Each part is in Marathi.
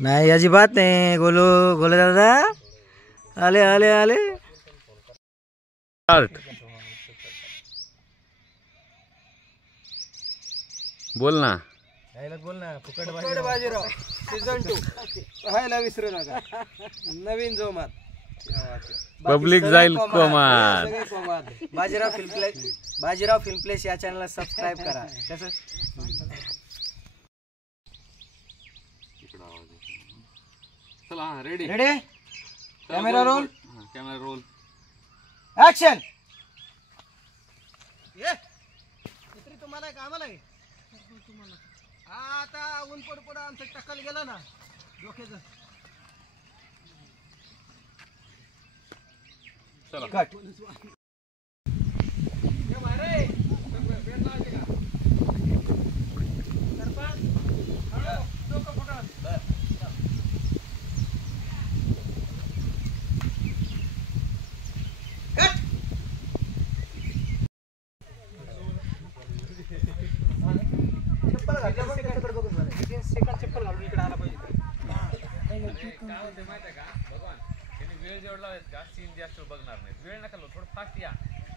नाही अजिबात नाही. गोलू गोले दादा आले आले आले. बोल ना. बोल ना. फुकट बाजीराव सीझन 2 पाहायला विसरू नका. नवीन जोमात पब्लिक जाईल कोमात. बाजीराव फिल्म प्लेस या चॅनलला सबस्क्राईब करा. कसं चला ready ready. Camera role. Camera roll action. ये मित्र तुम्हाला आहे का आम्हाला आहे? आता ऊन पड पड आमचं टक्कल गेला ना डोक्याचं. चला कट. चप्पल घालून इकडे आला पाहिजे. काय होते माहिती आहे का भगवान, त्यांनी वेळ जेवढा लावायचा का सीन जास्त बघणार नाही. वेळ नका लावू, थोडं फास्ट या.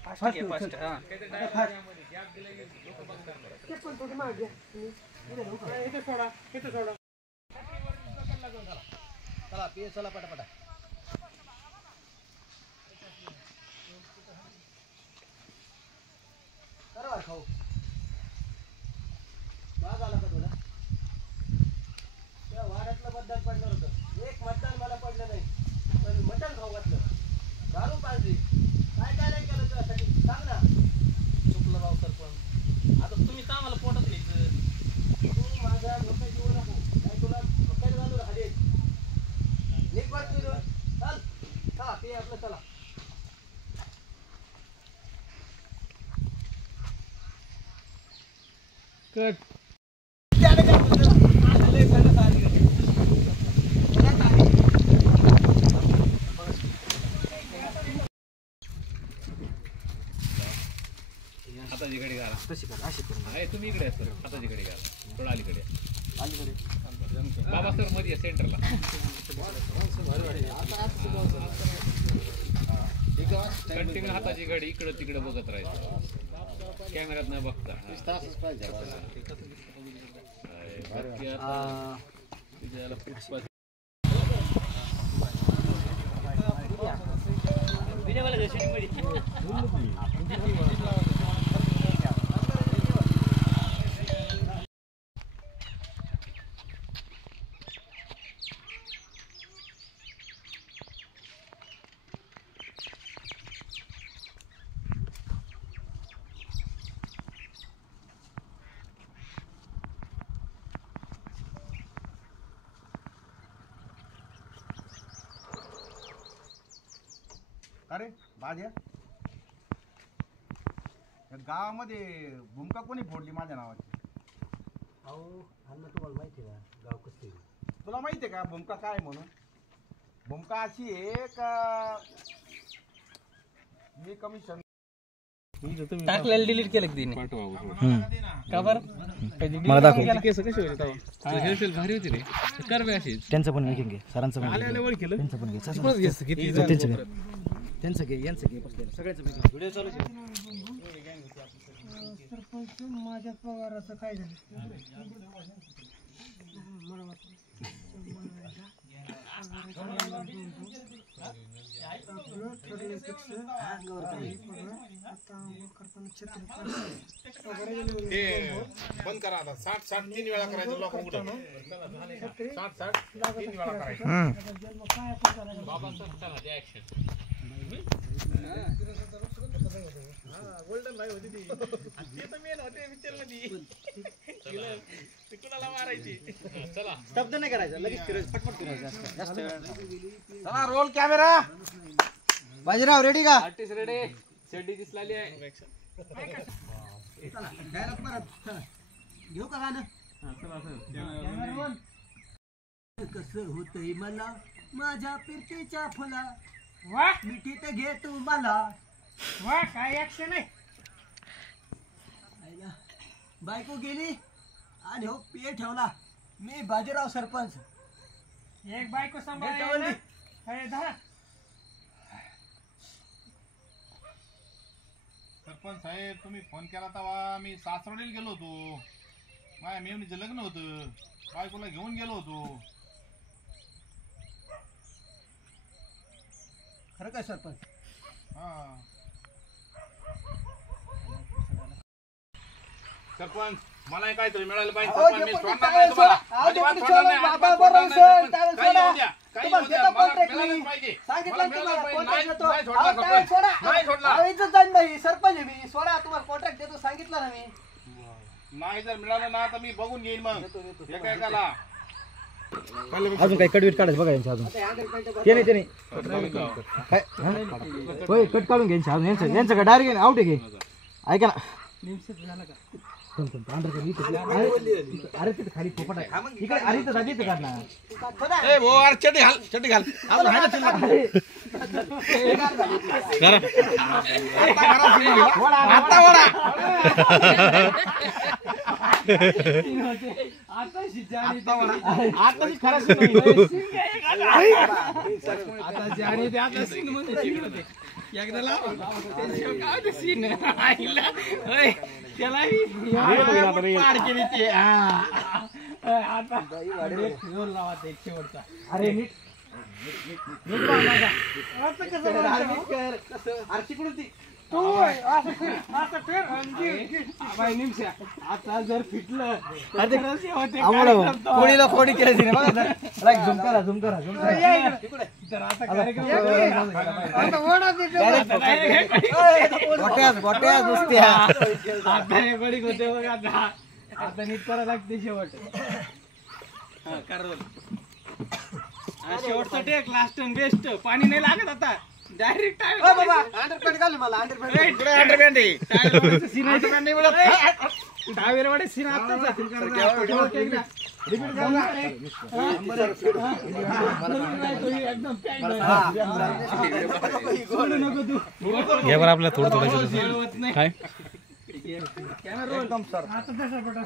फास्ट हां काहीतरी डायलॉगमध्ये गॅप दिला की लोक बघणार नाही. चप्पल थोडी मागे घ्या. इथे सोडा इथे सोडा. चला पिये चला पटापटा. बरोबर खाऊ. बाग आला का तुला? त्या वाड्यातलं मतदान पडलं होतं. एक मतदान मला पडलं नाही, पण मटण खाऊ घातलं, दारू पाजली. काय काय नाही केलं तुझ्यासाठी सांग ना. चुकलं राव सरपंच. आता तुम्ही का मला पोटात घ्यायचं? तू माझ्या डोक्यात येऊ नको, नाही तुला डोक्यात घालून हाडे. नीट वाट चल चला ते आपलं चला. कट. हाताची घडी घाला. तशी करा अशी करून. तुम्ही इकडे सर, हाताची घडी घाला. थोडं अलीकडे अलीकडे बाबा सर मध्ये सेंटरला. कंटिन्यू हाताची घडी इकडे तिकडे बघत राहायचं, कॅमेऱ्यात न बघता. अरे बाज्या, गावामध्ये भूमिका कोणी फोडली माझ्या नावाची? अहो अण्णा तुम्हाला माहिती आहे का गाव कसं? तुला माहिती आहे का भूमिका काय म्हणून? भूमिका अशी आहे का मी कमिशन टाकलेलं डिलीट केलं की तिने. का बरं? मला दाखव. केस कसे होते? हेअरस्टाईल भारी होती रे. करवे अशी. त्यांचं पण मेकिंग घे, सरांचं पण आले ओळखलं. त्यांचं पण घे. त्यांचं घे, यांचं घे, सगळ्याचं व्हिडिओ चालू आहे. सरपंच माझ्या पगाराचं काय झालं? बंद करा आता. 60 3 वेळा करायचं. लोक उघडं 60 3 वेळा करायचं. बाबा सर चला द्या ऍक्शन. गोल्डन लाईव्ह होती ती. ते तर मेन होते पिक्चर मध्ये. कुणाला मारायची? चला शब्द नाही करायचा, लगेच फिरायचं, पटपट फिरायचं. जास्त चला रोल कॅमेरा. बाजीराव रेडी का? Artist ready. शेडी दिसलाली आहे. घेऊ का गाणं? कसं होतंय मला माझ्या पिरतीच्या फुला, मिठीत घे तू मला. वा काय ऍक्शन आहे. बायको गेली आणि हो पे ठेवला. मी बाजीराव सरपंच. एक बायको सांभाळायला घेतवंडी. हे धरा. सरपंच साहेब तुम्ही फोन केला तेव्हा मी सासवडीला गेलो होतो. माझ्या मेवणीचं लग्न होतं, बायकोला घेऊन गेलो होतो. खरं काय सरपंच? हा सरपंच मला काहीतरी मिळालं पाहिजे. अहो, सरपंच, मी डेपुटी, सोडणार काय नाही तुम्हाला. सोडा? अहो, अजिबात डेपुटी, सोडणार नाही, सोडा. अजिबात बाबा, सोडणार नाही, बरोबर, सरपंच. काय काही सोडा? होऊ द्या, काही तुम्हाला होऊ द्या. देतो मला contract मिळालंच मी. पाहिजे. सांगितलं मला ना तुम्हाला, मिळालंच पाहिजे. contract नाही देतो. नाही सोडणार अहो, काय सरपंच. सोडा? नाही सोडणार. अहो, इज्जत जाईल बाई, सरपंच आहे मी. सोडा, तुम्हाला कॉन्ट्रॅक्ट देतो सांगितलं ना मी. नाही जर मिळालं ना तर मी बघून घेईन मग एका एकाला. अजून काही कटवीट काढायचं बघा यांचं अजून ते नाही काय हा? होय कट काढून घ्यायचं अजून यांचं का डायरेक्ट आउट आहे की ऐका ना अरे तिथे खाली पोपट आहे इकडे अरे इथं जागी इथं काढ ना ए भाऊ अरे चटी घाल चटी घाल. अजून आहे ना शिल्लक. आता वडा. आताची खरा सीन होईल. आता जाणे ते आता सीन मध्ये सीन होते. एकदा लाव त्याशिवाय काय ते सीन आईला होय त्याला पार केली ते आता जोर लावा ते शेवटचा. अरे नीट आता कसं अरे तिकडून ती तू असं फिर बाई निमशा आता जर फिटलं कोणीला कोणी केलं झुम करा झुम करा झुम करा तर आता कार्यक्रम गोट्या दुसत्या आता हे बडीक होते बघ आता आता नीट करायला लागते शेवट हा कर शेवटचा टेक लास्ट अँड बेस्ट पाणी नाही लागत आता डायरेक्ट बाबा अंडरपॅन्ट घाल मला अंडरपॅन्ट टावेर वाडे सीन आता आपल्याला थोडं थोडं काय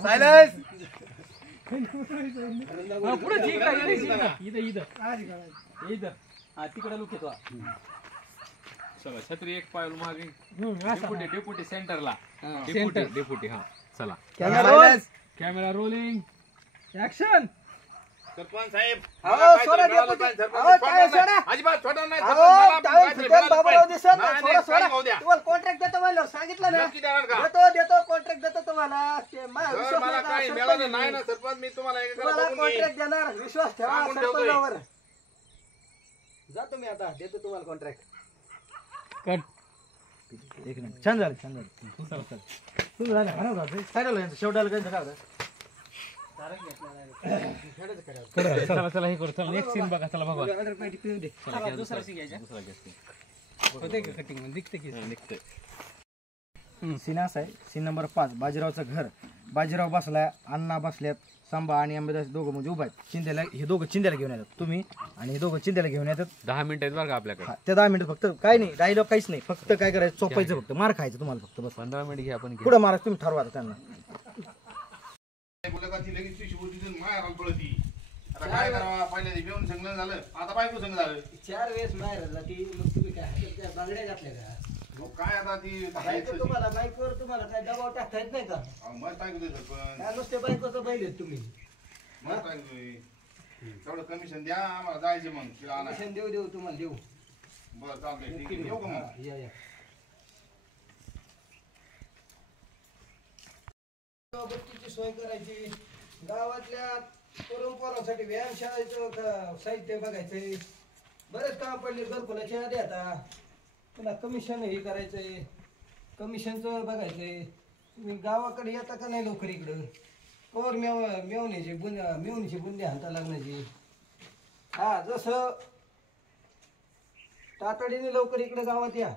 सायलेन्स पुढे ठीक आहे इथं इथं हा तिकडे लुक येतो चला छत्री एक पाय मागे डेपुटी सेंटरला सेंटर डेपुटी हा चला कॅमेरा रोलिंग ऍक्शन सरपंच साहेब अहो, मला काहीतरी सोडा मिळालं डेपुटी. पाहिजे. सरपंच, अहो, सोडणार काय नाही. सोडा? अजिबात सोडणार नाही. अहो, सरपंच, मला टावेल काहीतरी फिटेल मिळालं बाबूराव पाहिजे. दिसेल ना, नाही, सोडा, नाही, सोडा. काही होऊ द्या. तुम्हाला कॉन्ट्रॅक्ट देतो म्हणलं सांगितलं ना नक्की देणार का? देतो कॉन्ट्रॅक्ट देतो तुम्हाला ते माझा जर विश्वास मला नाही का? काही सरपंच मिळालं आहे नाही मी. ना सरपंच मी तुम्हाला एकेकाला तुम्हाला बघून घेईन. कॉन्ट्रॅक्ट देणार विश्वास ठेवा सांगून ठेवतोय. सरपंचावर जा तुम्ही आता देतो तुम्हाला कॉन्ट्रॅक्ट एक मिनिट छान झालं छान झालं तुम्ही झालं खरं होतं काय झालं शेवटाला काय झालं चला चला हे करू चला नेक्स्ट सीन बघा चला बघा दुसरा सीन घ्यायचा होते का कटिंग मध्ये दिसते की सीन असा आहे सीन नंबर 5 बाजीरावचं घर बाजीराव बसलाय अण्णा बसल्यात सांबा आणि अंबादास दोघं म्हणजे उभा आहेत चिंध्याला हे दोघं चिंध्याला घेऊन येतात तुम्ही आणि हे दोघं चिंध्याला घेऊन येतात 10 मिनिटं बरं का आपल्याकडे हा, त्या 10 मिनिटं फक्त काय नाही डायलॉग काहीच नाही फक्त काय करायचं चोपायचं फक्त मार खायचं तुम्हाला फक्त बस 15 मिनिट घ्या आपण पुढे मारा तुम्ही ठरवा आता त्यांना बोललं का ती लगेच पिशवी होती तर मारायला पळती. आता काय करावं पहिल्या दिवशी येऊन संग झालं आता बायको संग झालं. 4 वेळेस बाहेर जाती मग तुम्ही काय त्या बांगड्या घातल्या का मग काय आता ती बायको तुम्हाला बायकोवर तुम्हाला काय दबाव टाकता येत नाही का मस्त ऐकतोय सरपंच काय नुसते बायकोचं बैल आहेत तुम्ही मस्त ऐकतोय. तेवढं कमिशन द्या आम्हाला जायचं मग तिला आणायला. कमिशन देऊ तुम्हाला देऊ बरं चालतंय ठीक आहे येऊ का मग या बत्तीची सोय करायची गावातल्या तरुण पोरांसाठी व्यायामशाळेचं साहित्य बघायचंय बरेच काम पडले घरकुलाच्या आधी आता पुन्हा कमिशन हे करायचंय कमिशनचं बघायचंय तुम्ही गावाकडे येता का नाही लवकर इकडं कवर मेवणीची बुंदी हाणता लागण्याची हा जसं तातडीने लवकर इकडे गावात या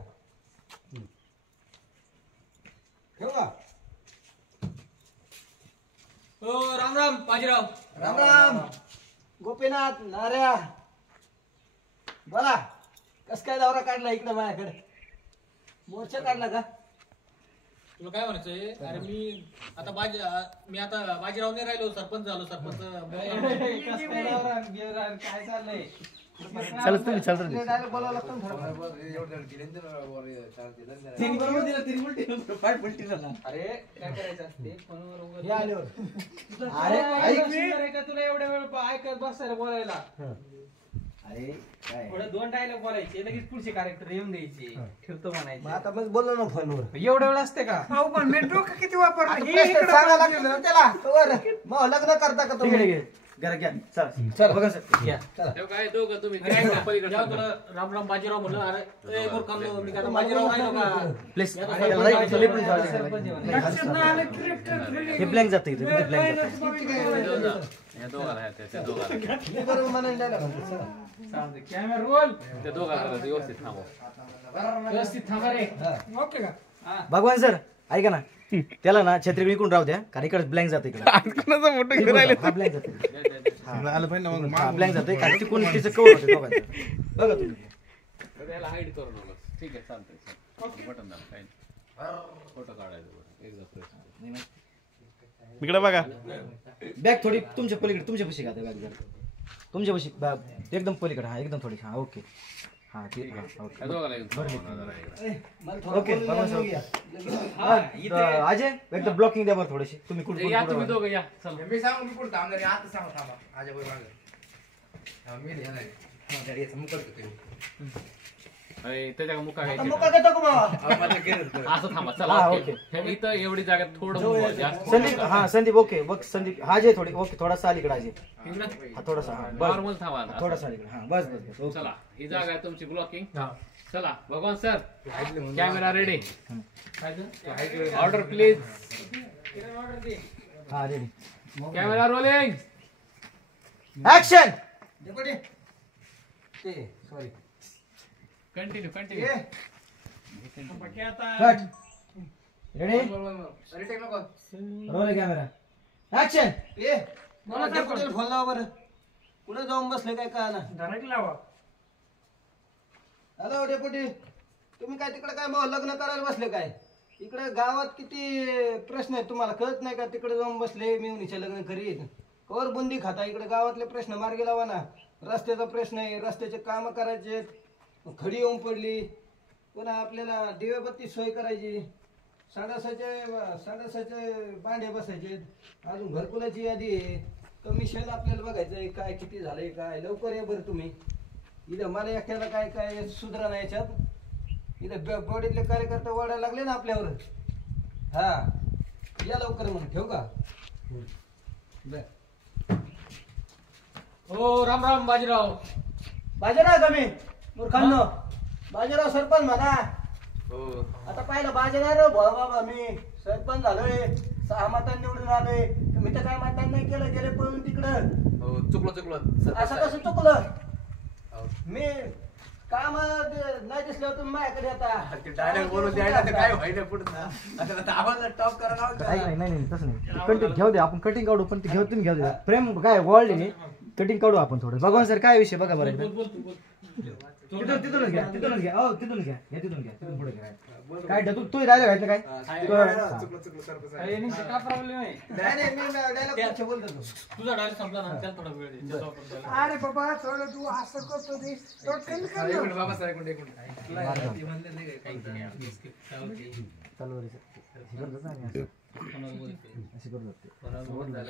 ठेवू का हो राम राम बाजीराव राम राम गोपीनाथ नाऱ्या बोला कस काय दौरा काढला इकडे माझ्याकडे मोर्चा काढला का तुला काय म्हणायचंय? अरे मी आता बाजीराव नाही राहिलो, सरपंच झालो. सरपंच काय चाललंय? चल तुम्ही चल रे डायरेक्ट बोलावं लागतं ना थोडं. तिने बरोबर दिलं, तिने उलटी दिलं, पाय पलटी झाला. अरे काय करायचं असते फोनवर उगाच- हे आल्यावर. अरे ऐक मी तुला एवढ्या वेळ ऐकत बसायला बोलायला. अरे काय थोडं 2 डायलॉग बोलायचे, लगेच पुढचे कॅरेक्टर येऊन द्यायचे, ठेवतो मग म्हणायचे. आता मग बोललो ना फोनवर. एवढ्या वेळ असते का? आता प्रश्न सांगायला लागतो ना त्याला. वर. मग लग्न करता का तुम्ही? घरा घ्या चल बघा सर घ्या तेव्हा काय दोघं तुम्ही काय करा पलीकडे जेव्हा तुला राम राम बाजीराव म्हणलं, अरे ए मूर्खांनो, मी काय आता बाजीराव राहिलो का? प्लीज या हे ब्लँक जातं इथे ब्लँक जातं या दोघाला आहेत, त्या दोघाला मी बरोबर म्हणायला नाही लागलो. चालतंय. Camera roll. त्या दोघाला व्यवस्थित थांबव. व्यवस्थित थांबा रे. ओके का? हा. भगवान सर ऐका ना त्याला ना छत्री विकून राहू द्या कारण इकडे ब्लँक जाते इकडे हा ब्लँक जाते आलं पाहिजे ना मग. हा ब्लँक जाते कारण तिकडून तिचं कवर होते दोघांचं बघा तुम्ही तर याला हाईड करू नको. ठीक आहे चालतंय. बटन दाब काही नाही. फोटो काढायचं बरं. एकदा प्रेस. इकडे बघा. बॅग थोडी तुमच्या पलीकडे तुमच्या पशी घाते बॅग जरा तुमच्या पशी एकदम पलीकडे हा एकदम थोडी हा ओके हा ठीक त्या ओके दोघाला येऊन थांबवा जरा इकडे. मला थोडं ओके बोलायला भगवान नाही सर घ्या. अजय एकदम ब्लॉकिंग द्या बरं थोडीशी तुम्ही कुठे या तुम्ही दोघं या. चल. मी सांगू मी पुढे थांबणार आता सांगा थांबा आजय बरोबर मागे मी ध्यान आहे याचं मुख करतो अरे, त्याच्या मुका आता घ्यायची मोका घेतो का बाबा? असं थांबा चला. हा, ओके. हे इथं एवढी जागा थोडं मुका, जास्त संदीप हा संदीप ओके बघ संदीप अजय थोडी ओके थोडासा अलीकडे अजय हा थोडासा हा बस नॉर्मल थांबा ना. थोडासा अलीकडे हा बस बस बस ओके चला ही जागा आहे तुमची ब्लॉकिंग. चला Bhagwan sir camera ready. Order please. हा ready camera rolling. Action deputy. ते sorry. Continue continue. Cut ready roll camera action ए मला डेपुटीला फोन लावा बरं. कुठे जाऊन बसले काय कळना. डायरेक्ट लावा. हॅलो डेपुटी, तुम्ही काय तिकडे काय मग लग्न करायला बसले काय? इकडे गावात किती प्रश्न आहेत तुम्हाला कळत नाही का? तिकडे जाऊन बसले मिवणीचे लग्न करीत कवर बुंदी खाता. इकडे गावातले प्रश्न मार्गी लावा ना. रस्त्याचा प्रश्न आहे, रस्त्याचे काम करायचे, खडी येऊन पडली, पुन्हा आपल्याला दिव्याबत्ती सोय करायची, संडासाचे भांडे बसायचे, अजून घरकुलाची यादी आहे, कमिशन आपल्याला बघायचं आहे काय किती झालंय काय. लवकर या बरं तुम्ही. इथं मला एकट्याला काय काय सुधारा नाही याच्यात. इथं बॉडीतले कार्यकर्ते ओढायला लागले ना आपल्यावर. हा या लवकर म्हणून ठेवू का? हो राम राम बाजीराव. बाजीराव कमी मूर्खांनो. बाजीराव सरपंच म्हणा. आता पाहिलं बाजीराव भाऊ बाबा मी सरपंच झालोय, 6 मतांनी निवडून आलोय. तुम्ही तर काय मतदान नाही केलं, गेले पळून तिकडं. चुकलं असं कसं चुकलं? मी काम नाही दिसल्यावर तुम्ही माझ्याकडे येता. डायरेक्ट बोलून द्यायला तर काय व्हायला पुढे आता आम्हाला टॉप करायला नाही नाही नाही तसं नाही कटिंग घेऊ दे आपण कटिंग काढू पण ते घेऊ तुम्ही घेऊ दे प्रेम काय वर्ल्ड आहे कटिंग काढू आपण थोडं. भगवान सर काय विषय बघा बरं एकदा. तिथूनच घ्या तिथूनच घ्या हो तिथूनच घ्या हे तिथून घ्या तिथून पुढे घ्या काय तू तू राहिलं घ्यायचं काय काय प्रॉब्लेम आहे? नाही नाही मी डायलॉग बोलतो तो. तुझा डायरेक्ट संपला ना, त्याला थोडा वेळ दे. त्याचा वापर करायला. अरे बाबा थोडं तू असं करतो ते टोटल कर. बाबा सर एक मिनिट चालू रे कोणाला बोलते? अशी करू शकते कोणाला बोलते?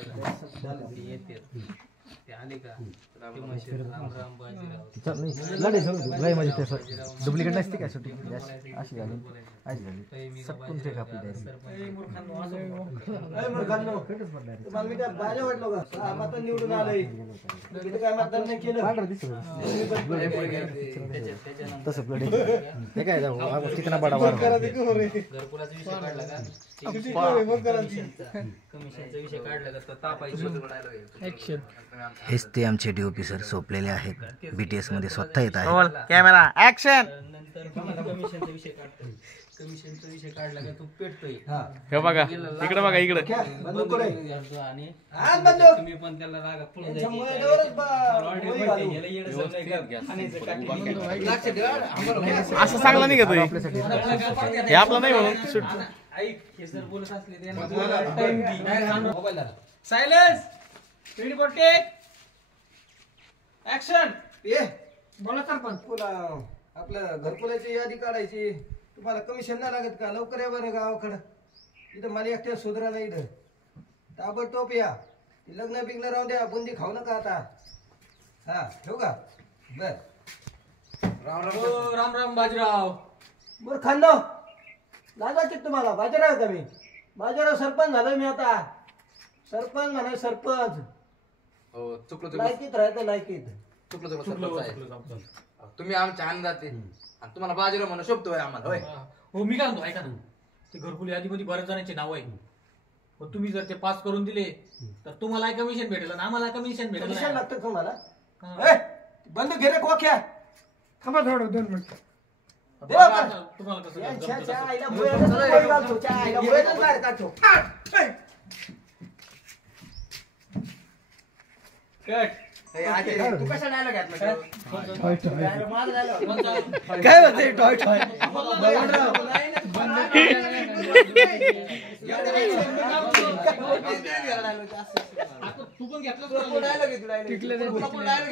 ते येते. ते आले का? ते म्हशी राम राम बाजीराव. लढाई समज लय माझी त्याचं डुप्लिकेट नसते काय सुट्टी अशी झाली अशी झाली सटकून ते कापली द्यायची ए मूर्खांनो, तुम्हाला मी काय बाजा वाटलो का? 6 मतांनी निवडून आलोय. इथे काय मतदान नाही केलं. पांढरं दिसत तसं प्लेट हे काय जाऊ कितना बडा वार घरकुलाचा विषय काढला का? कमिशनचा विषय काढला का? तापायची. हेच ते आमचे डीओपी सर सोपलेले आहेत बीटीएस मध्ये स्वतः येत आहे कॅमेरा ऍक्शन. नंतर कमिशनचा विषय काढतोय. कमिशनचा विषय काढला का तू पेटतोय. हे बघा इकडे बघा इकडे क्या? बंदूक कुठे? आणि हा, बंदूक. तुम्ही पण त्याला रागा पळून त्याच्या जायची. मुळावरच Already माहिती आहे, याला येडं समजाय का? खाण्याचं टाकी. असं चांगला नाही का हे आपला नाही म्हणून ऐक हे जर बोलत असले तर यांना बोला. बोलायला time दे. मोबाईल धरा. Silence ready for take action. ये बोला सरपंच. पुन्हा आपल्या घरकुलाची यादी काढायची. तुम्हाला कमिशन नाही लागत का? लवकर या बरं गावाकडं. इथं मला एकट्या सुधरा नाही इथं. ताबडतोब या. लग्न बिग्न राहून द्या. बुंदी खाऊ नका आता. हा ठेवू का? बर राम राम बाजीराव. मूर्खांनो लागायचे तुम्हाला. बाजीराव का मी? बाजीराव सरपंच झालोय मी आता. सरपंच म्हणा सरपंच. हो चुकलो लायकीत राहायचं लायकीत. चुकलो सरपंच आहे. तुम्ही आमच्या अन्नदाते आणि तुम्हाला बाजीराव म्हणून शोभतोय आम्हाला होय. हो मी काय म्हणतो ऐका ना ते घरकुल यादीमध्ये बऱ्याच जणांचे नाव आहे. मग तुम्ही जर ते पास करून दिले तर तुम्हाला कमिशन भेटेल आणि आम्हाला कमिशन भेटेल कमिशन नाही. लागतं तुम्हाला. हा. ए, बंद घे रे खोक्या. थांबा थोडं 2 मिनिट. देवा बघा, का? तुम्हाला कसं या जमतं छ्या, तसं. छ्या, आईला भुयारच गोळी घालतो. छ्या, आईला भुयारच बाहेर काढतो. कट. हे आजी, तू कशा डायलॉग घातला माझा dialogue. कोणता? काय होतंय टॉय टॉय आता तू पण घेतलास का?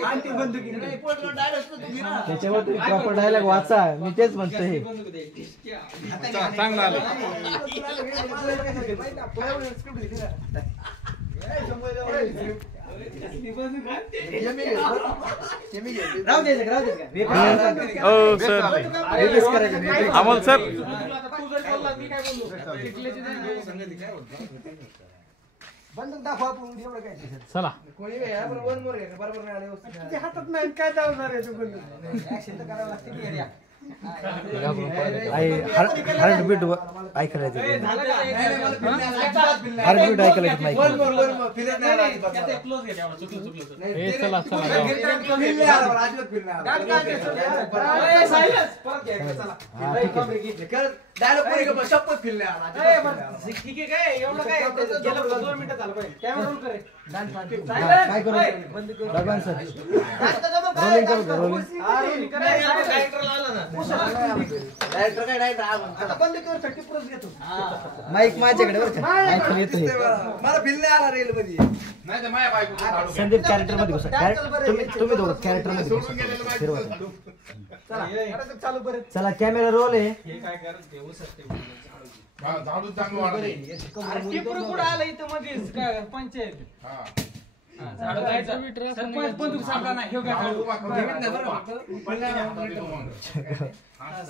आणि ती बंदुकी नाही, पोटला dialogue तर तुम्ही ना. त्याच्यावर तुम्ही प्रॉपर डायलॉग वाचा. मी तेच म्हणतो हे. चांगलं आलं. राहू द्यायचं, राहू द्यायचं का? हो सर रिलीज करायचं. अमोल सर आता तू जर बोलला मी काय बोलू? बंदूक दाखवा आपण. एवढं काय त्याच्यात. चला. कोणी बी यावर वन मोर घ्या, बरोबर नाही आले व्यवस्थित. तुझ्या हातात नाही काय जाणार आहे तू बंदूक. Action तर करावं लागतं की area. हार्ट बीट ऐकायला झालं का? हार्ट बीट ऐकायला येत नाही. त्याचा close घे तेवढा. चुकलं चुकलं. चला चला गाठ गाठ घेतो. ए, silence. परत घ्या एकदा, चला. शपथ फिरले ए, बरं, ठीक आहे काय एवढं काय गेलं 2 मिनिटं झालं पाहिजे. कॅमेरा रोल करे. काय करू भगवान सर रोलिंग करू का रोलिंग. डायरेक्टरला आला ना. डायरेक्टर काय डायरेक्टर आता बंदुकीवर 30% घेतो. माईक माझ्याकडे बरं का. ऐकून येतोय. मला फिरले आला रेल मध्ये. नाही तर माझ्या बायको संदीप कॅरेक्टर मध्ये घुसा. तुम्ही दोघं कॅरेक्टर मध्ये घुसा. फिरवा. चला, करायचं चालू बरं. चला कॅमेरा रोल आहे. हे काय करत ते उसरते. झाडू चांगलं वाटत. अरे टिपरू कुठं आलं इथं मध्येच काय पंचायत. हा. झाडं जायचं. सरपंच बंदूक सापडा नाही. हे काय झाडू?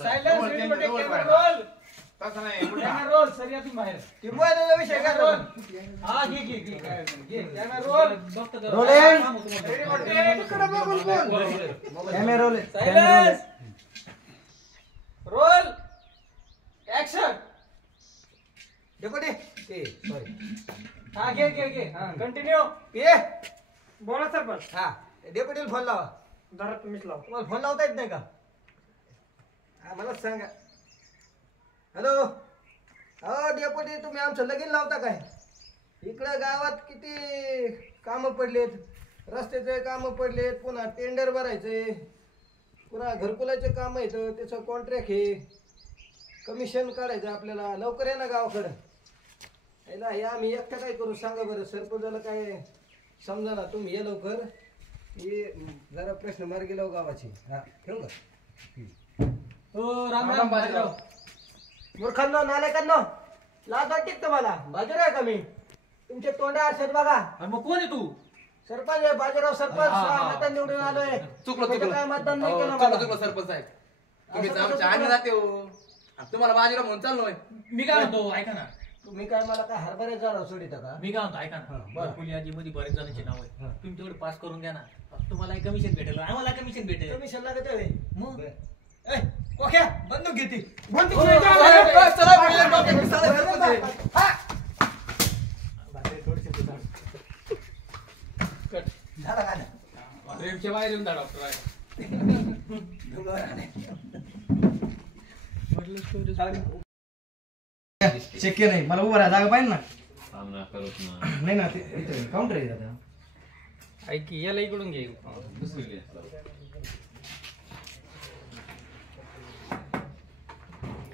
Silence ready take camera roll. तसं नाही कॅमेरा रोल सर या तुम्ही बाहेर. टिंबवायचा विषय काय रोल. रोल? हा घे घे घे काय घे कॅमेरा रोल. बघतो Rolling. कॅमेरा कॅमेरा रोल आहे. Silence roll action. डेपुटी ते सॉरी. हा घे घे घे कंटिन्यू. ये बोला सरपंच. हा डेपुटीला फोन लावा. जरा तुम्हीच लावा. तुम्हाला फोन लावता येत नाही का? हा मला सांगा. हॅलो. हो डेपुटी तुम्ही आमचं लगीन लावता काय? इकडं गावात किती कामं पडलेत. रस्त्याचे कामं पडलेत. पुन्हा टेंडर भरायचे. पुन्हा घरकुलाचे कामं येतं. त्याचं कॉन्ट्रॅक्ट हे कमिशन काढायचं आपल्याला. लवकर या ना गावाकडं. याला या आम्ही एकटं काय करू सांगा बरं. सरपंचाला काय समजा ना. तुम्ही ये लवकर. हे जरा प्रश्न मार्गी लावू गावाची. हा ठेवू का? हो राम राम बाजीराव. मूर्खांनो नालायकांनो लाज वाटते का तुम्हाला? बाजूला आहे का मी? तुमचे तोंड आरशात बघा. अरे मग कोण आहे तू? सरपंच आहे बाजीराव सरपंच. हा, हा. मतदान निवडून आलोय. चुकलो त्याचं काय मतदान नाही केलं चुकलो मला. चुकलो सरपंच साहेब. तुम्ही असं आमच्या कसं आणि चुकलं? जाते हो. आणि तुम्हाला बाजीराव म्हणून चाललोय. मी काय म्हणतो ऐका ना. तुम्ही काय मला काय हरभरे झाडा सोडिता का? मी काय म्हणतो ऐका ना. घरकुल यादीमध्ये बरेच जणांचे नाव आहे. तुम्ही तेवढे पास करून द्या ना. तुम्हाला कमिशन भेटेल आम्हाला कमिशन भेटेल. कमिशन लागत आहे. मग ए कोक्या बंदूक घेते. बंदूक चला पहिले डोक्यात घुसायला सरपंच आहे. झाला का नाही? रेमच्या बाहेर येऊन जा डॉक्टर आहे. शक्य नाही. मला उभं राहा. जागा पाहिजे ना. सामना करत ना. नाही ना ते काउंटर आहे दादा. ऐक याला इकडून घे. दुसरी घे.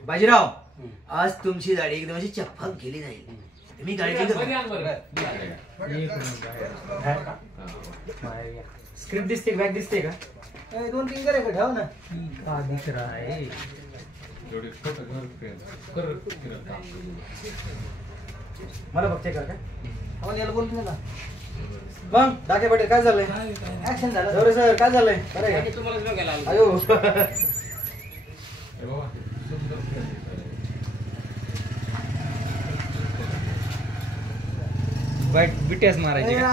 बाजीराव आज तुमची दाढी एकदम अशी चप्पक केली जाईल. मी काळजी स्क्रिप्ट दिसते बॅग दिसते का? 2-3 करे ठेव ना. का दिस रहा है? मला बघते का काय? आपण याला बोलतो ना. मग डाके पाटील काय झालंय? ऍक्शन झालं. दौरे सर काय झालंय? बरं आहे का? तुम्हालाच बघायला आलो. अयो बिट्यास मारायचे का?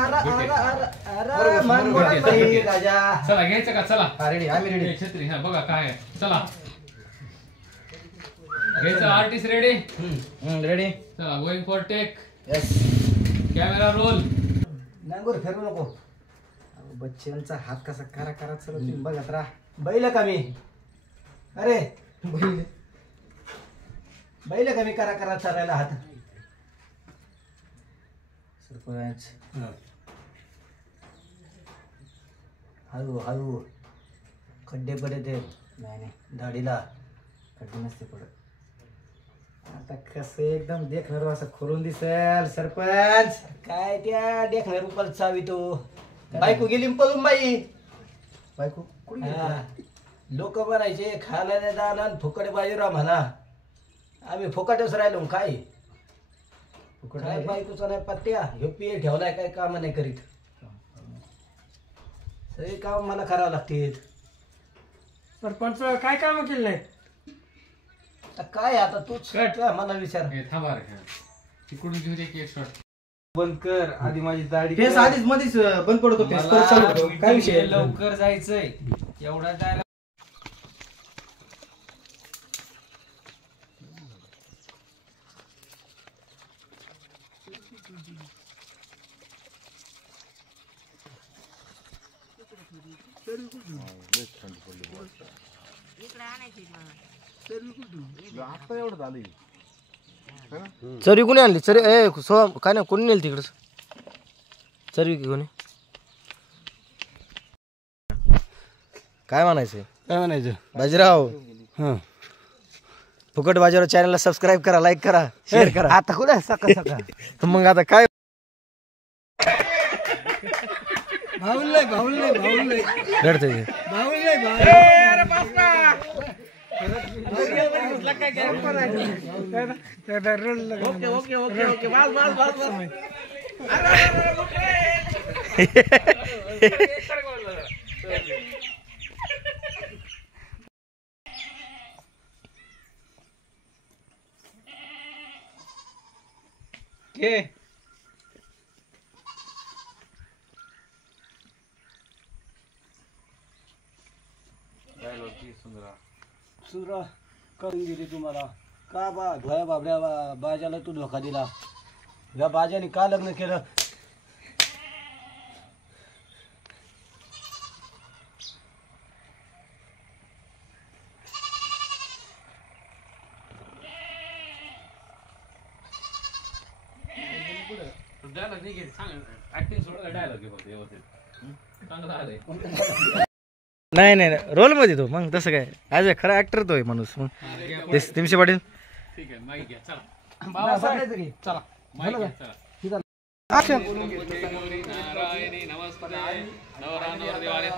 अरे मन मोडत नाही राजा. चला घ्यायचं का? चला हा रेडी आम्ही रेडी. छत्री हा बघा काय आहे. चला घ्यायचं. Artist ready? रेडी. चला going for take. Yes. Camera roll. नांगोर फिरू नको. बच्चांचा हात कसा करा करा चला तुम्ही बघत राहा. बैल कमी. अरे बैल. बैल कमी करा चालायला हात. सरपंच हळू हळू खड्डे पडत आहेत. नाही दाढीला खड्डे नसते पडत. आता कसं एकदम देखणार असं खोलून दिसेल सरपंच. काय त्या देखण्या रुपाला चावितो. बायको गेली न पळून बाई. बायको कुठे गेली? लोक म्हणायचे खायला नाही दाना फुकट बाजीराव म्हणा. आम्ही फुकटच राहिलो काय. फुकट काय नाही. बायकोचा नाही पत्त्या. ह्यो पिये ठेवलाय काय काम नाही करीत. सगळे काम मला करावं लागतील. सरपंच काय काम केलं नाही? आता काय आता तूच तुझ्या मला विचार. हे थांबा रे. तिकडून घेऊ दे की एक शॉट. बंद कर आधी माझी दाढी. फेस आधीच मध्येच बंद पडतो. फेस परत चालू होतो. काय विषय आहे? लवकर जायचंय एवढा जायला. चरवी कोणी आणली? चरवी काय नाही कोणी नेली तिकडं? चरवी की कोणी? काय म्हणायचंय? काय म्हणायचं बाजीराव फुकट बाजीराव चॅनलला सबस्क्राईब करा, लाईक करा, शेअर करा. आता कुठे सकाळ सकाळ मग आता काय भाऊल नाही घडतंय? ओके बस सुरा करून गेली तुम्हाला का धोया बाबड्या बाजाला तू धोका दिला. या बाजाने का लग्न केलं? डायलॉग नाही घ्यायचं. सांग ऍक्टिंग सोडा. डायलॉग घे फक्त व्यवस्थित. चांगलं आलंय. नाही रोल मध्ये तो. मग तसं काय ॲज अ खरा ऍक्टर तो आहे माणूस. मग तिमशे पाटील ठीक आहे माईक घ्या. चला बाबा चला माईक घ्या. चला नारायणी नमस्ते. नवरा नवरदेव आले.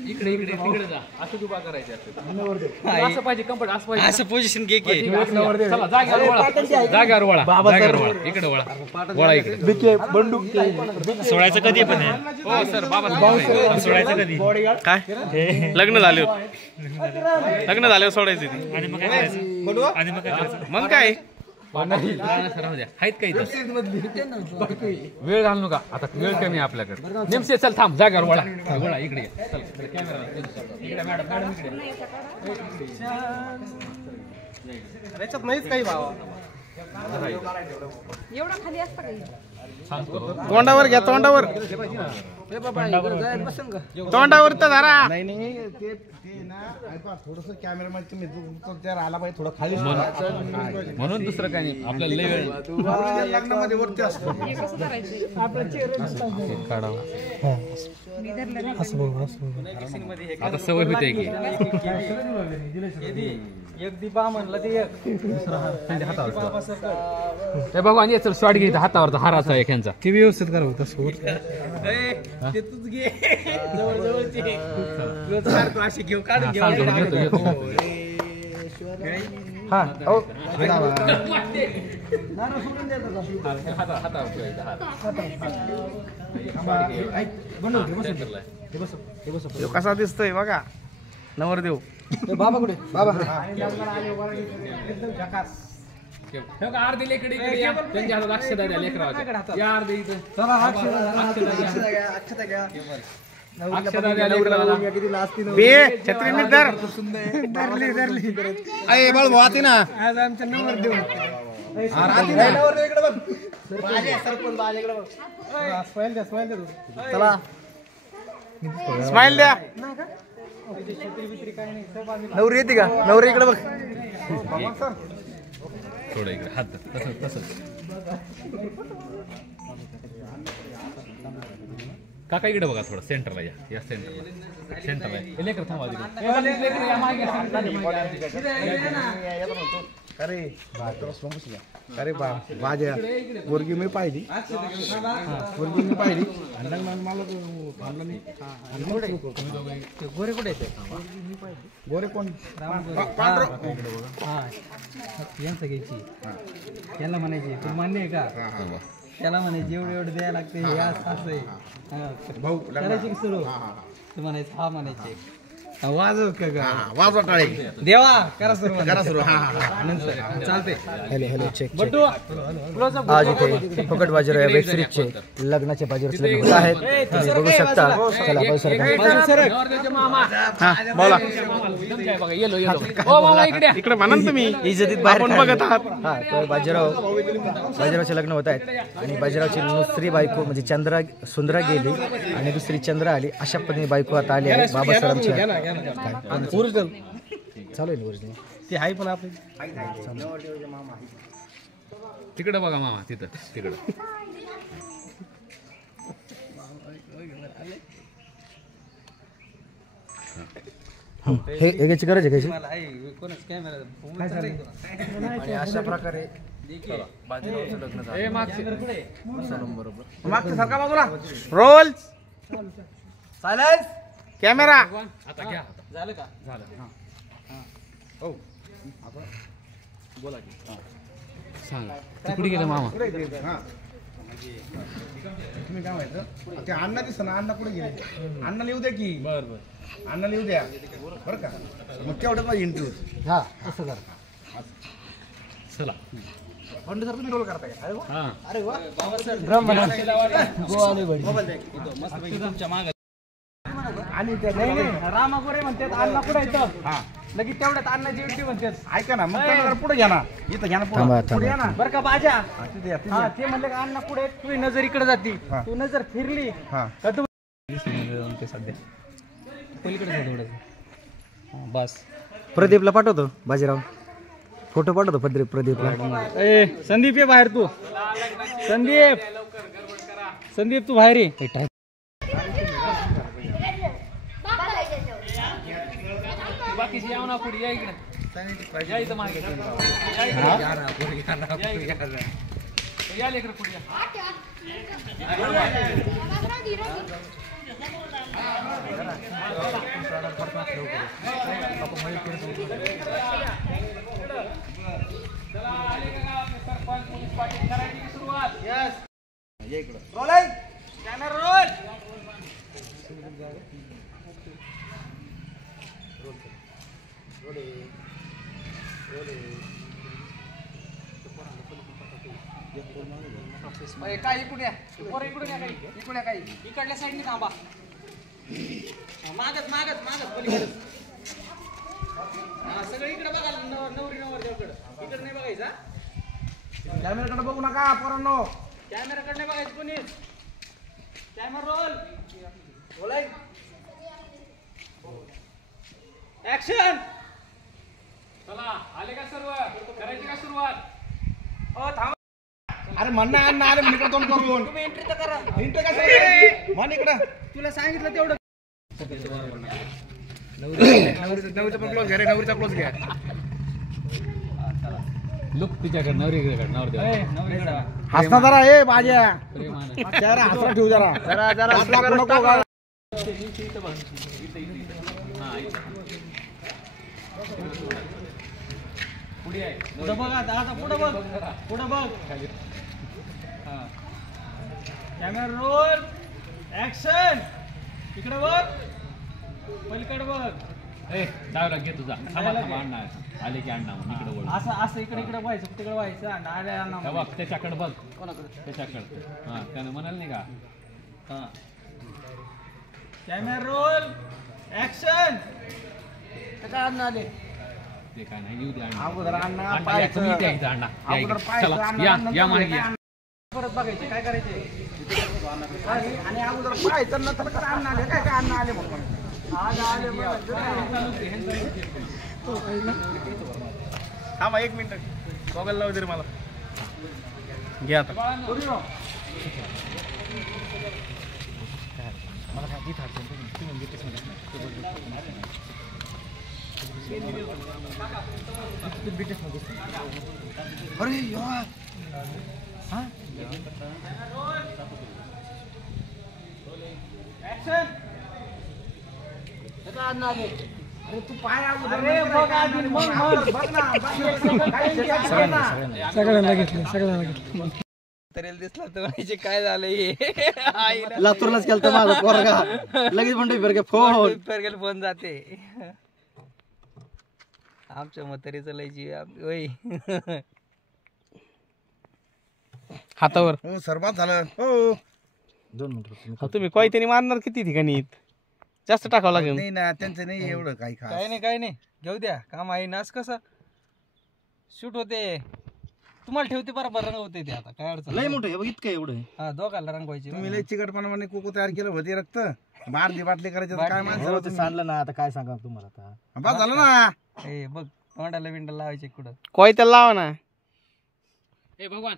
इकडे तिकडे जा. असं उभा करायचे असं पाहिजे. कम्फर्ट असं पाहिजे. असं पोझिशन घे की. चला जाग्यावर वळा. जाग्यावर वळा. इकडे वळा इकडे. सोडायचं कधी पण हो सर. बाबा सोडायचं कधी? काय लग्न झाले सोडायचं ती. आणि मग काय करायचं? मग काय आहेत काही वेळ घालू नका. आता वेळ कमी आहे आपल्याकडे. नेमसे चल थांब. जाग्यावर वळा इकडे. चल कॅमेरा इकडे. मॅडम इकडे. त्याच्यात नाहीच काही भावा. एवढा खाली असतं काही. तोंडावर घ्या. तोंडावर तोंडावर तर धरा. नाही नाही ते ना ऐका थोडस कॅमेरामध्ये तुम्ही त्या आला पाहिजे थोडं खाली म्हणून दुसरं काही नाही आपल्याला लय वेळ लग्नामध्ये वरती असतो आता सवय होते की एक दिबा म्हणलं ते एक हे भगवान चल शॉट घे हातावरचा हाराचा एक ह्यांचा ती व्यवस्थित करा तू घे जवळचे असे घेऊ काढून घेऊ हा हो कसा दिसतोय बघा नवरदेव. बाबा कुठे बाबा अर्धे लेकडे त्यांच्या हातात अक्षदा द्या लेकराच्या या अर्धे इथं चला अक्षदा द्या लेकराला बे छत्री मी धरली अरे बाळ भाती ना आज आमचा नवरदेव चला स्माइल द्या. नवरी येते का नवरी इकडे बघ थोडं इकडे हात तसं तसं काका इकडे बघा थोडं सेंटरला या सेंटरला हे लेकर थांबा अरे बा माझ्या पोरगी मी पाहिली पोरगी मी पाहिली आणि मला थांबलं नाही गोरे कुठे गोरे कोण यांचं घ्यायची त्याला म्हणायची तू मान्य आहे का त्याला म्हणायची एवढं एवढं द्यायला लागते हे असं आहे भाऊ करायची की सुरू तू म्हणायचं हा म्हणायचे वाजव का वाजवा टाळे देवा करा सुरू चालते हॅलो चेक आज इथे फुकट बाजीराव या वेब सिरीजचे लग्नाचे बाजीरावचे लग्न होत आहेत तुम्ही बघू शकता चला बोला इकडे इकडे म्हणा ना तुम्ही इज्जतीत बाहेर आपण बघत आहात. हा तर बाजीरावचे लग्न होत आहेत आणि बाजीरावची दुसरी बायको म्हणजे चंद्रा सुंदरा गेली आणि दुसरी चंद्रा आली अशा पद्धतीने बायको आता आली आहे बाबासाहेबांची ओरिजिनल चालू आहे ओरिजिनल ते आहे पण आपली तिकडे बघा मामा तिथं तिकडं हे याची गरज आहे कशी आणि अशा प्रकारे बाजीरावचं लग्न झालं. ए मागचे मागच्या सारखा बाजूला रोल सायलेन्स कॅमेरा. आता घ्या झालं का झालं सांगा तू कुठे गेला मामा तुम्ही काय माहिती ते अण्णा दिसत ना अण्णा कुठे गेले अण्णा लिहू द्या की बर अण्णा लिहू द्या बरं का मग तेवढं माझी इंटरव्ह्यू हा असं कर चला पंडित सर तुम्ही रोल करताय अरे वा हा अरे वा ब्रह्मण गोवाले बडी आणि त्या रामा कुठे म्हणतात अण्णा कुठे येतं लगेच तेवढ्यात अण्णाची एंट्री म्हणतात ऐका ना मग त्याला पुढे घ्या ना इथं घ्या ना थांबा, पुढे घ्या ना बरं का बाजा तिथे या, तिथे हा या. ते म्हणले का अण्णा कुठे आहेत? तुझी नजर इकडे जाती हा. तू नजर फिरली हा का तू सध्या पलीकडे बस प्रदीपला पाठवतो बाजीराव फोटो पाठवतो प्रदीपला ए संदीप ये बाहेर तू संदीप तू बाहेर ये बाकीची यावं ना पुढे या इकडे या इथं मागे या लेकर पुढे या काय इकडे इकडे काही इकडल्या साईडने थांबा मागत पलीकडे सगळं इकडे बघा नवरी नवरदेवाकडे इकडे नाही बघायचं कॅमेराकडे बघू नका पोरांनो कॅमेराकडे नाही बघायचं कोणी कॅमेरा रोल बोलाय ऍक्शन. चला आले का सर्व करायची का सुरुवात. ओ थांब. अरे म्हणणं अण्णा आले म्हणे इकडं तोंड करून. तुम्ही एंट्री तर करा. इंटर कसं म्हण इकडं. तुला सांगितलं तेवढं. नवरीचा पण क्लोज घ्या रे, नवरीचा क्लोज घ्या. लुक तिच्याकडे नवरीकडे नवरदेव हसना जरा ए बाज्या. प्रेमाने. जरा हसना ठेवू जरा. जरा नको का. हा इथं. पुढे आहे. पुढं बघ आता पुढं बघ. पुढं बघ. Camera roll action. इकडे बघ. पलीकडे बघ. ए डावला घे तुझा. थांबा थांबा अण्णा आले की अण्णा मग इकडे बोल. असं इकडे व्हायचं तिकडे व्हायचं आणि आल्या बघ त्याच्याकडे बघ. त्याच्याकडे हा त्यानं म्हणाल नाही का. हा कॅमेरा रोल ऍक्शन. काय अण्णा आले. ते काय नाही येऊ दे अण्णा. अगोदर अण्णा अण्णा पाहायचं. याचं मी द्यायचं अण्णा. या अगोदर इकडे. पाहायचं चला अण्णा, या नंतर या मागे या. परत बघायचे काय करायचे. आणि अगोदर पाहायचं नंतर करा अण्णा आले काय काय अण्णा आले म्हणून. थांबा 1 मिनिट बघायला लावू दे रे मला. घे आता. अरे यार अरे तू पाय अरे बघ आधी मग बघ ना सगळ्यांना घेतलं. तरी दिसला तर म्हणजे काय झालंय. लातूरलाच केलं तर माझा पोरगा लगेच म्हणतो फोन फोन जाते. आमच्या म्हातारीचं लय जीव होय. हातावर हो सर्वात झालं हो. 2 मिनिट. तुम्ही कोयत्याने मारणार किती ठिकाणी. जास्त टाकावं लागेल. नाही ना त्यांचं नाही एवढं काही काय नाही घेऊ द्या. काम आहे नाच कसं शूट होते. तुम्हाला ठेवते बरोबर रंग होते ते. आता काय अडचण लय मोठं आहे बघ, इतकं एवढं आहे. हा दोघांना रंगवायचे. तुम्ही लय चिकटपणाने कोको तयार केलं होते रक्त बाटली बाटली करायचं तर काय माणसं हो, ते सांडलं ना आता काय सांगा तुम्हाला आता. बस झालं ना. ए बघ तोंडाला बिंडाला लावायचे कुठं. कोयत्याला लावा ना. ए भगवान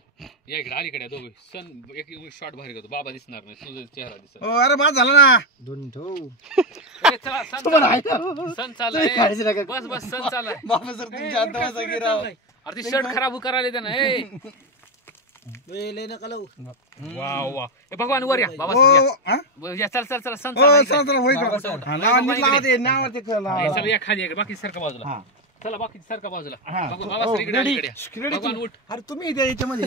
या इकडे अलीकडे दोघे सण एक शॉट भारी करतो. बाबा दिसणार नाही तुझा चेहरा दिसत. हो अरे बस झालं ना. 2 मिनिट हो. ए, चला सण चाललाय. बस बस सण चाललाय. बाबा सर तुमच्या अंतवासा गिराव. अरे ती शर्ट खराब करायला दे ना. ए वाव वाव. ए भगवान वर या बाबा हो सर हा? या. या चल चल चला सण हो चाललाय चला चला होईल का. हा, लावा, नीट लावा ते नावावर ते लावा. चला या खाली या बाकी सारखा बाजूला. हा. चला बाकी सारखा बाजूला. हा. बाबा सर इकडे अलीकडे या. Ready? भगवान उठ. अरे तुम्ही इथे याच्यामध्ये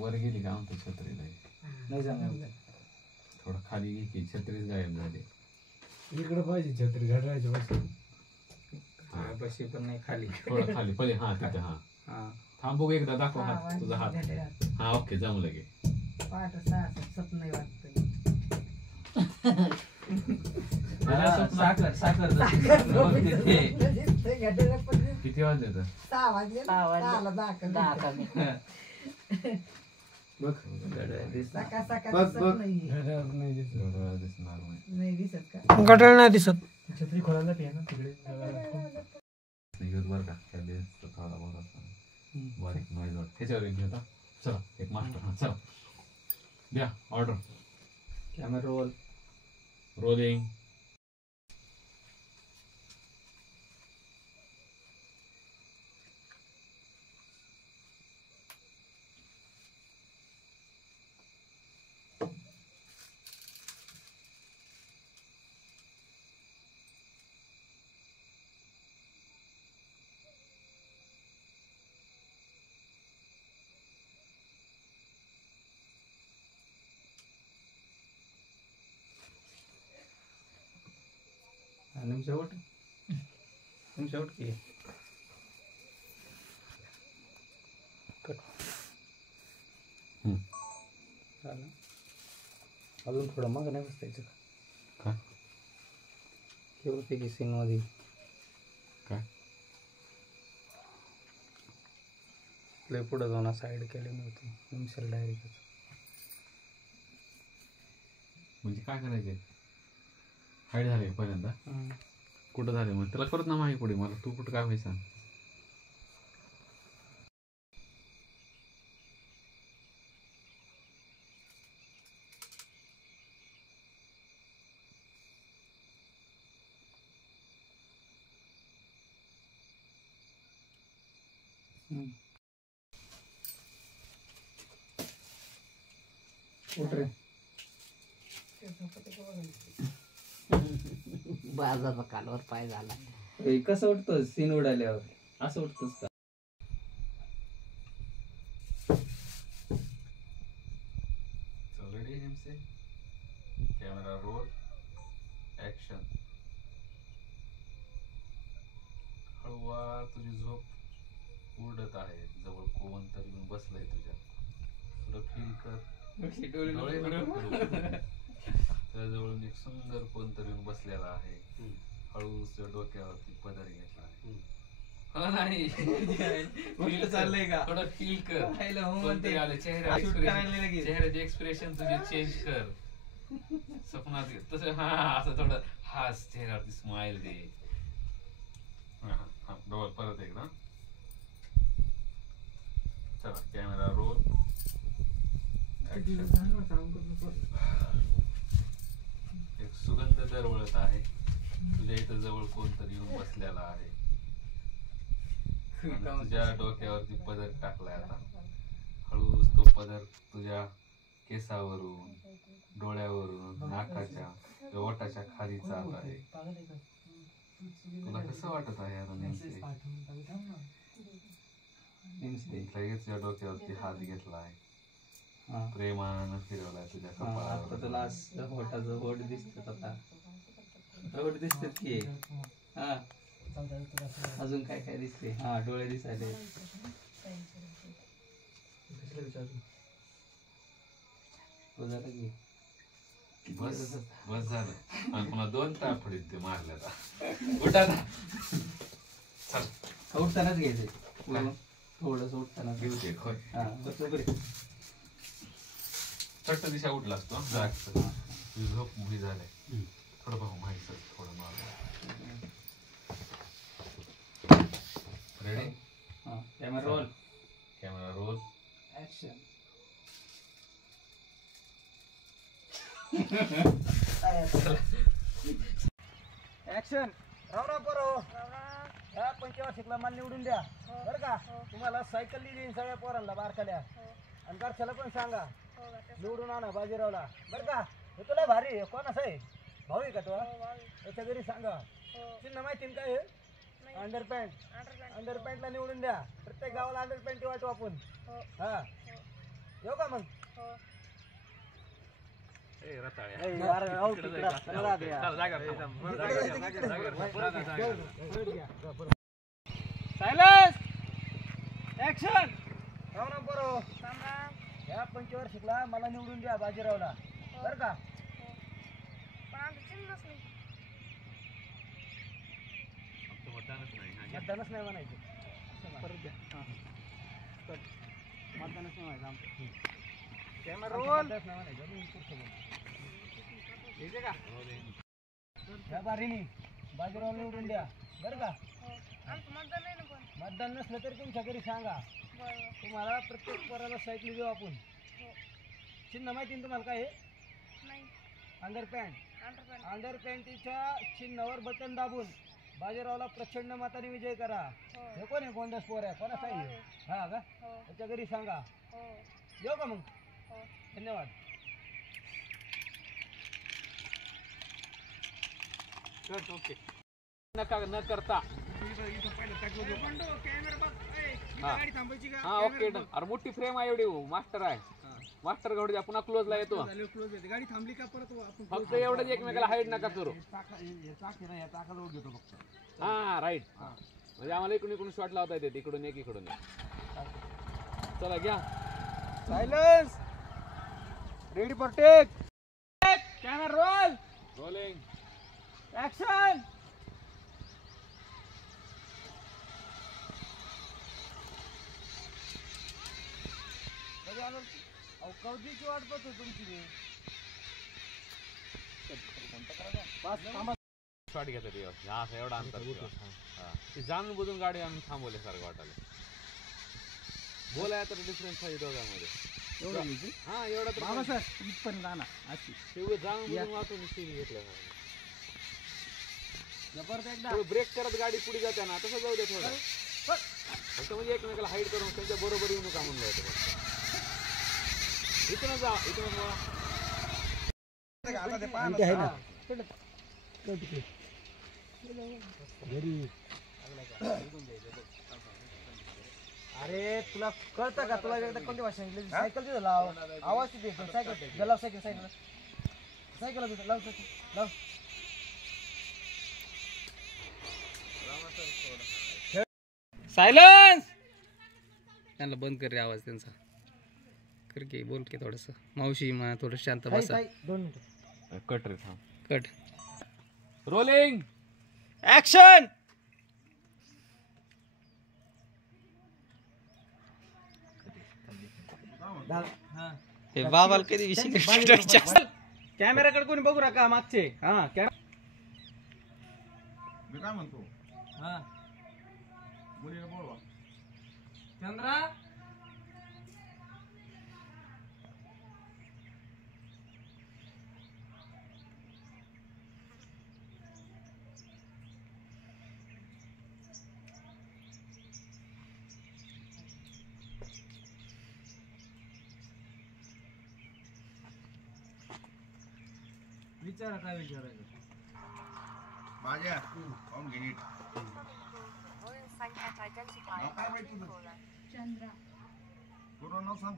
वर गेली का आमची छत्री नाही. नाही सांगा. थोडं खाली घे की छत्रीच गायब झाली. इकडे पाहिजे छत्री घडवायची बस पण नाही खाली. थोडं खाली पहिले हा तिथे हा थांब बघू एकदा दाखव हात तुझा हात. हा ओके जमू लगे. साखर किती वाजले तर 6 वाजले. 6ला 10 बघ सकाळ सकाळ बघ, दिसत बघ. नाही. एवढं दिसणार नाही. नाही दिसत का. गटाळ नाही दिसत. छत्री खोलायला ना तिकडे. निघत बरं का त्या बेसचा थोडा बहुत असतो बारीक नॉईज वाटत. त्याच्यावर एक घेता. चला एक मास्टर हा चला द्या ऑर्डर. Camera roll rolling. शेवट की अजून थोडं मग नाही बसतायचं काय केवढं पैकी सीन मध्ये काय लय पुढं जाऊन साईड केले नव्हते निमिषाला डायरेक्ट म्हणजे काय करायचे हाईड झाले पहिल्यांदा कुठं झाले मग त्याला करत ना माहिती पुढे मला तू कुठं काय व्हायचं सांग. बाजाचा कालवर पाय झाला. कसं उठतो सीन उडाल्यावर असं उठतोस का? Ready MC camera roll action. हळूवार तुझी झोप उडत आहे जवळ कोण तरी येऊन बसलंय तुझ्या थोडं फील कर. डोळे नको फिरवू. त्याजवळून एक सुंदर कोणतरी येऊन बसलेला आहे. हळूच डोक्यावरती पदर घेतला आहे. चाललंय का? थोडं फील कर. म्हणते कोणतरी आले चेहऱ्याचे एक्सप्रेशन तुझे चेंज कर. स्वप्नात तसं हा असं थोडं हास चेहऱ्यावरती स्माइल दे. हा डोळ परत एकदा. चला कॅमेरा रोल एक सुगंध दरवळत आहे. तुझ्या इथं जवळ कोणतरी येऊन बसलेला आहे आणि तुझ्या डोक्यावरती पदर टाकलाय आता. हळूच तो पदर तुझ्या केसावरून डोळ्यावरून नाकाच्या ओठाच्या खाली जात आहे. तुला कसं वाटत आहे आता नेमके? लगेच तुझ्या डोक्यावरती हात घेतला आहे. प्रेमानं फिरवलाय तुझ्या कपाळावर. तुला होटाचं होट दिसत आता होट दिसतात की हा अजून काय काय दिसते? हा डोळे दिसायले. बस बस झालं. आणि पुन्हा 2 तापडीत ते मारल्यात. उठा ना. चल उठतानाच घ्यायचे थोडस उठताना घेऊ दे खोय. हा चट्ट दिशा उठला असतो. तुझी झोप मुली झालाय. थोडं भाऊ माहिती थोडं मार. Ready camera roll action. Action. Ram पोरो. ह्या पंचवार्षिकला मला निवडून द्या बरं का. तुम्हाला सायकल दिली सगळ्या पोरांना बारकाल्या आणि घरच्याला पण सांगा निवडून आणा बाजीरावला बरं का. हे तुला भारी आहे. कोणाचं आहे? भाऊ आहे का तुला? त्याच्या घरी सांगा. चिन्ह माहिती काय आहे? अंडरपॅन्टला निवडून द्या. प्रत्येक गावाला अंडरपॅन्ट वाटू आपण. हा येऊ का मग? Silence action. राम राम पोरो. ह्या पंचवार्षिकला मला निवडून द्या बाजीरावला बरं का. मतदानच नाही म्हणायचं. परत द्या. मतदानच नाही म्हणायचं आमचं. Camera roll. ठीक आहे का? ह्या बारीनी बाजीराव निवडून द्या बरं का. मतदान नसलं तरी तुमच्या घरी सांगा. तुम्हाला प्रत्येक पोराला सायकल देऊ आपण. चिन्ह माहिती ना तुम्हाला काय आहे? अंडरपॅन्टीच्या चिन्हावर बटन दाबून बाजीरावला प्रचंड मताने विजय करा. हे कोण आहे? गोंडस पोर आहे. कोणाचा आहे? हा का? त्याच्या घरी सांगा. येऊ का मग? धन्यवाद. ओके. न करता हा ओके डन. अरे मोठी फ्रेम आहे एवढी. मास्टर आहे. मास्टर घडू द्या. पुन्हा क्लोज ला येतो. गाडी थांबली का परत फक्त एवढंच एकमेकाला हाईड नका करू. हा राईट. म्हणजे आम्हाला इकडून शॉट लावता येते. इकडून एक इकडून एक. चला घ्या. Silence. Ready for take. Camera roll. Rolling action. कधीची वाट बघतो तुमची. शॉट घेतात व्यवस्थित हा असं एवढा अंतर ठेवा. हा ती जाणून बुजून गाडी आणून थांबवल्यासारखं वाटायला बोलाय तर डिफरन्स आहे दोघांमध्ये हा एवढा तर बाबा सर इथपर्यंत आणा अशी तेवढं जाणून बुजून वाचून सीन घेतलं जबरदस्त एकदा ब्रेक करत गाडी पुढे जाते ना तसं जाऊ दे थोडं फक्त म्हणजे एकमेकाला हाईड करून त्यांच्या बरोबर येऊ नका म्हणलं होतं फक्त इथूनच जा इथूनच आणि ते आहे ना अरे तुला कळतं का तुला एकदा कोणती भाषा सांगितली सायकल तिथं लाव आवाज तिथे येतो सायकल लाव सायकल सायकल सायकल तिथं लाव सायकल लाव सायलन्स त्यांना बंद कर रे आवाज त्यांचा कर की बोल की थोडस मावशी मा थोडं शांत बसा ताई, 2 मिनिटं कट रे थांब कट रोलिंग ऍक्शन हे बाबाला कधी विषय कॅमेराकडे कोणी बघू नका मागचे हा मी काय म्हणतो हा मुलीला बोलवा. चंद्रा विचारा काय विचारायचं माझ्या पाहून घे नीट. नाव काय माहिती तुझं? चंद्रा पूर्ण नाव सांग.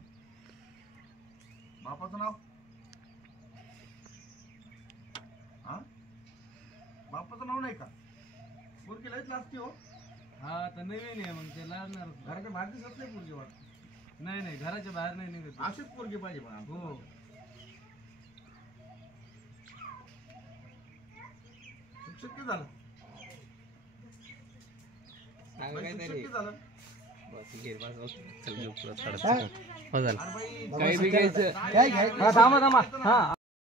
बापाचं नाव हा बापाचं नाव नाही का पोरगी लयच लागते हो. हा तर नवीन आहे मग ते लागणार घराच्या बाहेर दिसत नाही पोरगी वाटत. नाही घराच्या बाहेर नाही निघत अशीच पोरगी पाहिजे पण आमच्या. हो शिक्षक किती झालं? शिक्षक किती झालं? हो झालं अरे बाई काही बी घ्यायचं काय घ्यायचं थांबा हा